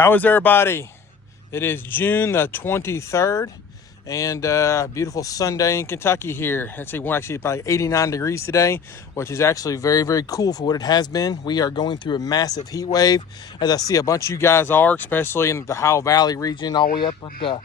How is everybody? It is June the 23rd and beautiful Sunday in Kentucky here. It's actually about 89 degrees today, which is actually very, very cool for what it has been. We are going through a massive heat wave, as I see a bunch of you guys are, especially in the Ohio Valley region, all the way up into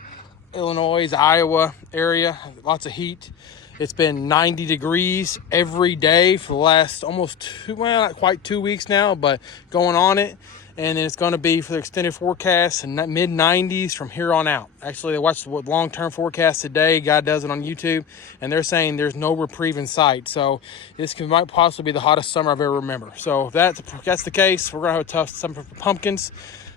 Illinois, Iowa area. Lots of heat. It's been 90 degrees every day for the last almost not quite 2 weeks now, but going on it. And then it's going to be for the extended forecast in mid 90s from here on out. Actually, I watched the long-term forecast today. Guy does it on YouTube, and they're saying there's no reprieve in sight. So this might possibly be the hottest summer I've ever remember. So if that's the case, we're going to have a tough summer for pumpkins.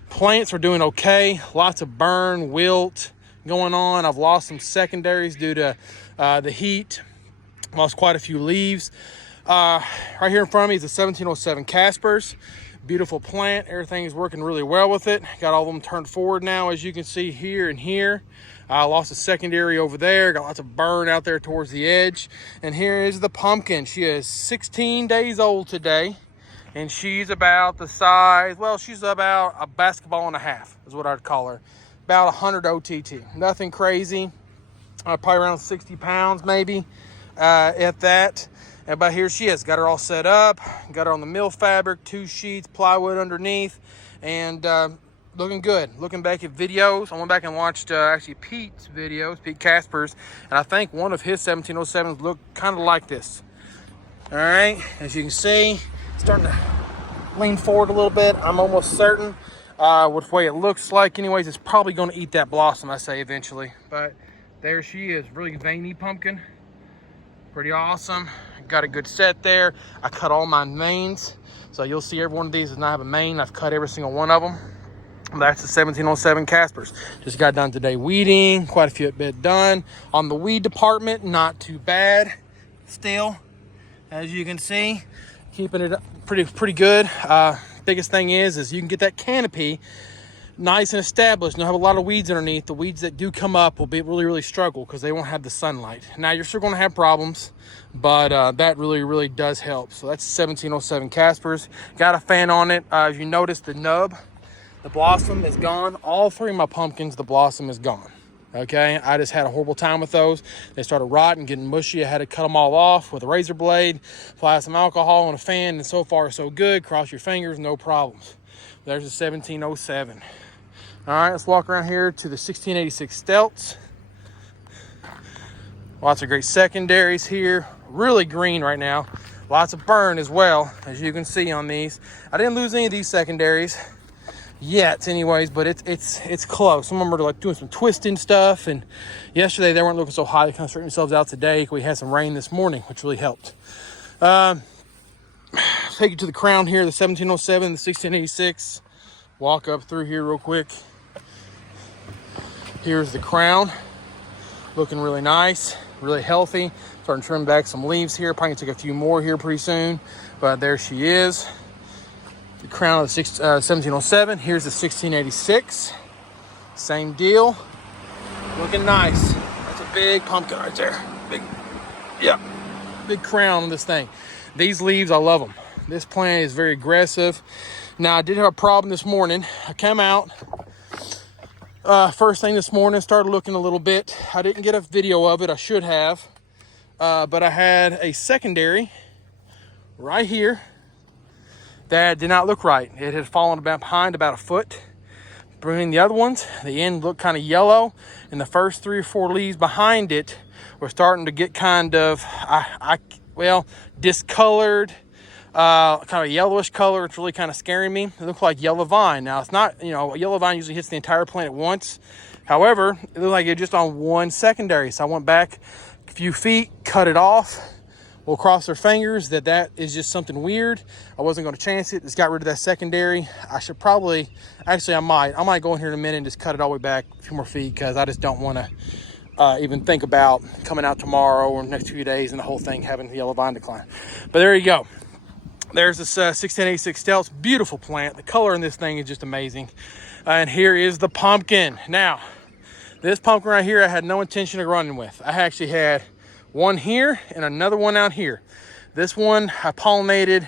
Plants are doing okay. Lots of burn, wilt going on. I've lost some secondaries due to the heat. Lost quite a few leaves. Right here in front of me is a 1707 Caspers. Beautiful plant. Everything is working really well with it. Got all of them turned forward now, as you can see here and here. I lost a secondary over there. Got lots of burn out there towards the edge. And here is the pumpkin. She is 16 days old today. And she's about the size, well, she's about a basketball and a half is what I'd call her. About 100 OTT. Nothing crazy. Probably around 60 pounds maybe at that. But here she is. Got her all set up. Got her on the mill fabric, 2 sheets, plywood underneath, and looking good. Looking back at videos, I went back and watched actually Pete's videos, Pete Caspers, and I think one of his 1707s looked kind of like this. All right, as you can see, starting to lean forward a little bit. I'm almost certain with the way it looks like anyways, it's probably going to eat that blossom, I say, eventually. But there she is, really veiny pumpkin. Pretty awesome. Got a good set there. I cut all my mains, so you'll see every one of these does not have a main. I've cut every single one of them. That's the 1707 Caspers. Just got done today weeding, quite a few bit done on the weed department. Not too bad still, as you can see, keeping it pretty good. Biggest thing is you can get that canopy nice and established. You'll have a lot of weeds underneath. The weeds that do come up will be really struggle because they won't have the sunlight. Now you're still going to have problems, but that really does help. So that's 1707 Caspers. Got a fan on it. As you notice, the nub, the blossom is gone. All 3 of my pumpkins, the blossom is gone. Okay, I just had a horrible time with those. They started rotting, getting mushy. I had to cut them all off with a razor blade, apply some alcohol on a fan, and so far so good. Cross your fingers, no problems. There's the 1707. All right, let's walk around here to the 1686 Stelts. Lots of great secondaries here. Really green right now. Lots of burn as well, as you can see on these. I didn't lose any of these secondaries yet anyways, but it's close. Some of them are like doing some twisting stuff, and yesterday they weren't looking so high. They kind of straightened themselves out today. We had some rain this morning, which really helped. Take you to the crown here, the 1707, the 1686. Walk up through here real quick. Here's the crown, looking really nice, really healthy. Starting to trim back some leaves here. Probably gonna take a few more here pretty soon, but there she is. The crown of the 1707. Here's the 1686. Same deal, looking nice. That's a big pumpkin right there. Big crown on this thing. These leaves, I love them. This plant is very aggressive. Now, I did have a problem this morning. I came out first thing this morning, started looking a little bit. I didn't get a video of it. I should have. But I had a secondary right here that did not look right. It had fallen behind about a foot. Bringing the other ones, the end looked kind of yellow, and the first 3 or 4 leaves behind it were starting to get kind of, discolored. Kind of a yellowish color. It's really kind of scaring me. It looks like yellow vine. Now, it's not, yellow vine usually hits the entire plant at once. However, it looked like it just on one secondary. So I went back a few feet, cut it off. We'll cross our fingers that is just something weird. I wasn't going to chance it. Just got rid of that secondary. I should probably, actually I might go in here in a minute and just cut it all the way back a few more feet, because I just don't want to even think about coming out tomorrow or next few days and the whole thing having the yellow vine decline. But there you go. There's this 1686 Stelts, beautiful plant. The color in this thing is just amazing. And here is the pumpkin. Now, this pumpkin right here, I had no intention of running with. I actually had one here and another one out here. This one I pollinated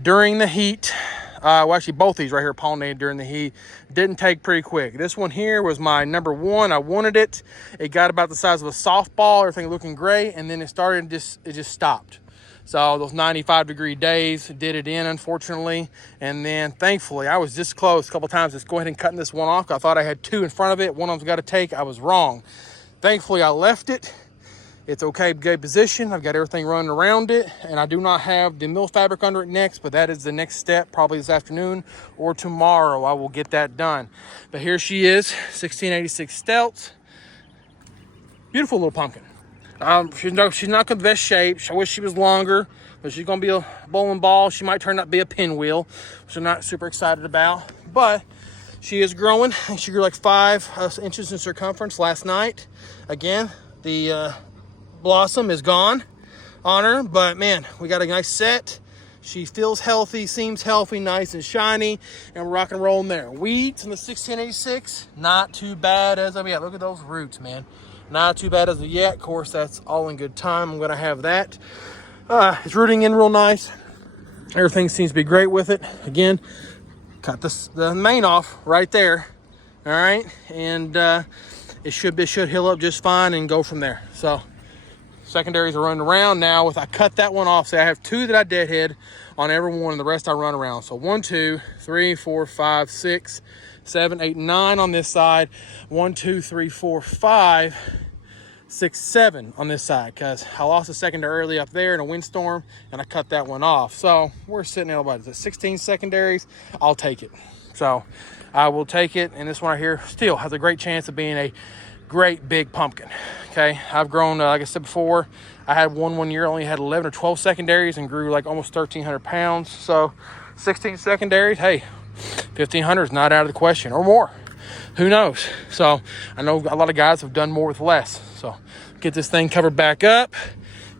during the heat Well, actually, both these right here pollinated during the heat. Didn't take pretty quick. This one here was my number one. I wanted it. It got about the size of a softball, everything looking great, and then it started, it just stopped. So those 95-degree days did it in, unfortunately. And then thankfully, I was this close a couple times. Let's go ahead and cutting this one off. I thought I had two in front of it. One of them's got to take. I was wrong. Thankfully, I left it. It's okay, good position. I've got everything running around it, and I do not have the mill fabric under it next, but that is the next step, probably this afternoon or tomorrow. I will get that done. But here she is, 1686 Stealth. Beautiful little pumpkin. She's not the best shape. I wish she was longer, but she's going to be a bowling ball. She might turn out to be a pinwheel, which I'm not super excited about. But she is growing. She grew like 5 inches in circumference last night. Again, the blossom is gone on her, but man, we got a nice set. She feels healthy, seems healthy, nice and shiny, and we're rock and rolling there. Weeds in the 1686, not too bad as of yet. Look at those roots, man. Not too bad as of yet. Of course, that's all in good time. I'm going to have that. It's rooting in real nice. Everything seems to be great with it. Again, cut the main off right there. All right, and it should heal up just fine and go from there. So secondaries are running around now. I cut that one off. So I have 2 that I deadhead on every one, and the rest I run around. So 1, 2, 3, 4, 5, 6, 7, 8, 9 on this side. 1, 2, 3, 4, 5, 6, 7 on this side, because I lost a secondary early up there in a windstorm, and I cut that one off. So we're sitting at about 16 secondaries. I'll take it. So I will take it, and this one right here still has a great chance of being a great big pumpkin. Okay, I've grown, like I said before, I had one year, only had 11 or 12 secondaries and grew like almost 1,300 pounds. So 16 secondaries, hey, 1,500 is not out of the question, or more. Who knows? So I know a lot of guys have done more with less. So get this thing covered back up,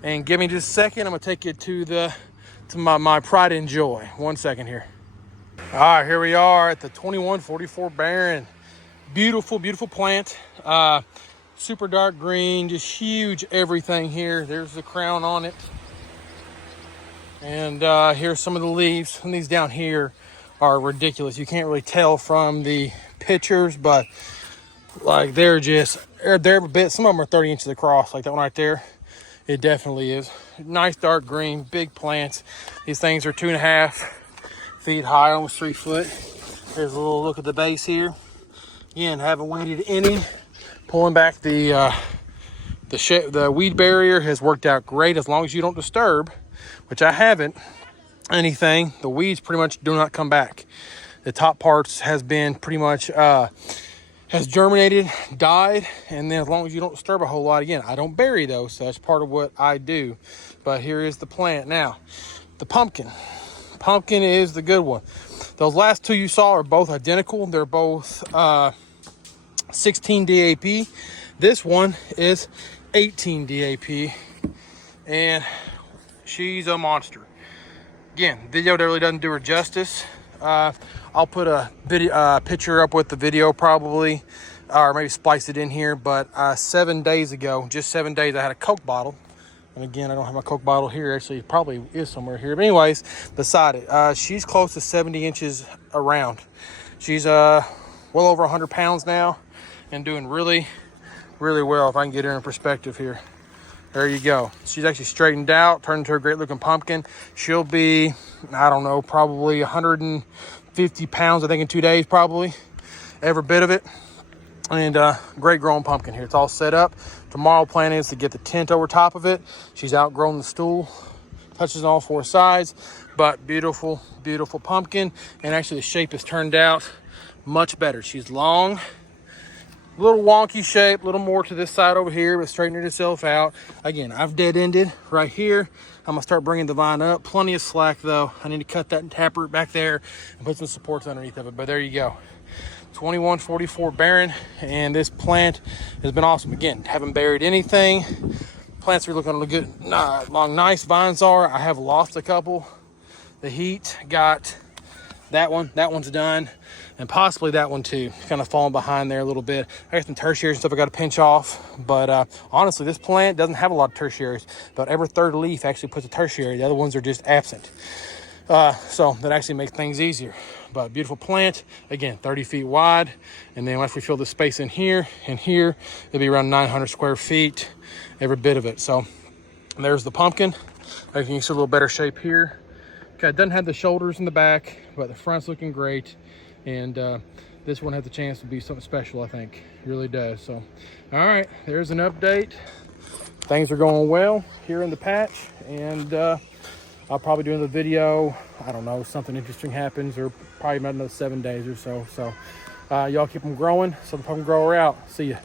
and give me just a second. I'm gonna take you to my pride and joy. 1 second here. All right, here we are at the 2144 Barren. Beautiful, beautiful plant. Super dark green, just huge everything here. There's the crown on it. And here's some of the leaves. And these down here are ridiculous. You can't really tell from the pictures, but like they're a bit. Some of them are 30 inches across, like that one right there. It definitely is. Nice dark green, big plants. These things are 2.5 feet high, almost 3 foot. Here's a little look at the base here. Again, haven't weeded any. Pulling back the weed barrier has worked out great, as long as you don't disturb, which I haven't, anything. The weeds pretty much do not come back. The top parts has been pretty much, has germinated, died, and then as long as you don't disturb a whole lot, again, I don't bury those, so that's part of what I do. But here is the plant. Now, the pumpkin. Pumpkin is the good one. Those last 2 you saw are both identical. They're both 16 DAP. This one is 18 DAP, and she's a monster. Again, video really doesn't do her justice. I'll put a video picture up with the video probably, or maybe splice it in here. But 7 days ago, just 7 days, I had a Coke bottle. And again, I don't have my Coke bottle here. Actually, it probably is somewhere here. But anyways, beside it, she's close to 70 inches around. She's well over 100 pounds now, and doing really, really well. If I can get her in perspective here. There you go. She's actually straightened out, turned into a great looking pumpkin. She'll be, I don't know, probably 150 pounds, I think, in 2 days, probably. Every bit of it. And great growing pumpkin here. It's all set up. Tomorrow plan is to get the tent over top of it. She's outgrown the stool. Touches on all 4 sides. But beautiful, beautiful pumpkin. And actually the shape has turned out much better. She's long. A little wonky shape, a little more to this side over here, but straightened itself out. Again, I've dead-ended right here. I'm gonna start bringing the vine up. Plenty of slack though. I need to cut that taproot back there and put some supports underneath of it, but there you go. 2144 Barren, and this plant has been awesome. Again, haven't buried anything. Plants are looking good, long, nice. Vines are. I have lost a couple. The heat got that one. That one's done. And possibly that one too, kind of falling behind there a little bit. I got some tertiaries and stuff I got to pinch off. But honestly, this plant doesn't have a lot of tertiaries. About every third leaf actually puts a tertiary. The other ones are just absent. So that actually makes things easier. But beautiful plant, again, 30 feet wide. And then once we fill the space in here and here, it'll be around 900 square feet, every bit of it. So there's the pumpkin. I can see a little better shape here. Okay, it doesn't have the shoulders in the back, but the front's looking great. And this one has the chance to be something special, I think. It really does. So, all right, there's an update. Things are going well here in the patch. And I'll probably do another video. I don't know, something interesting happens, or probably about another 7 days or so. So y'all keep them growing. So the pumpkin grower out. See ya.